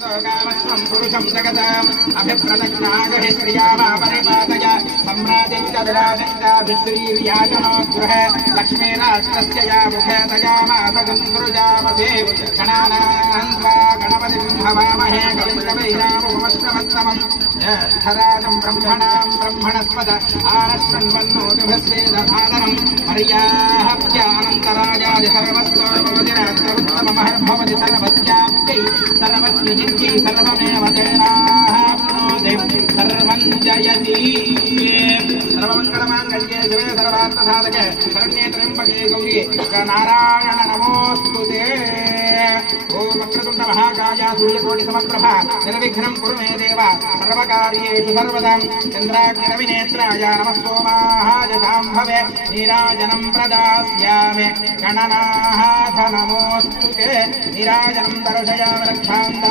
कामस्वं पुरुषं जगताम् अभिप्रदक्षिणागहि श्रियामापरिपातय सम्राजं च विराजं चाभिश्रीर्याजनोद्गृह लक्ष्मीराष्ट्रस्य या मुखे तयामासगन्धृजामसे गणानां त्वा गणपतिं हवामहे कविकवैरामुपमश्रवत्तमम् ज्येष्ठराजं ब्रह्मणां ब्रह्मणस्पद आनश्वन्वन्नोतिभस्वेदधातरम् पर्याहप्यानन्तराजाय सर्वस्वोदिरात्तमुत्तममहर्भवति सर्वस्याप्यै सर्वस्य जित्यै सर्वमेव तेनाप्नोति सर्वं जयति सर्वमङ्गलमाङ्गल्ये शिवे सर्वार्थसाधके शरण्ये त्र्यम्बके गौरी नारायण नमोऽस्तुते ॐ वक्रतुण्ड महाकाय सूर्यकोटिसमप्रभा निर्विघ्नं कुरु मे देव सर्वकार्येषु सर्वदा चन्द्राग्निरविनेत्राय नमः सोमाय शाम्भवे नीराजनं प्रदास्यामि गणनाथ नमोऽस्तुते नीराजनं दर्शयामि रक्षान्त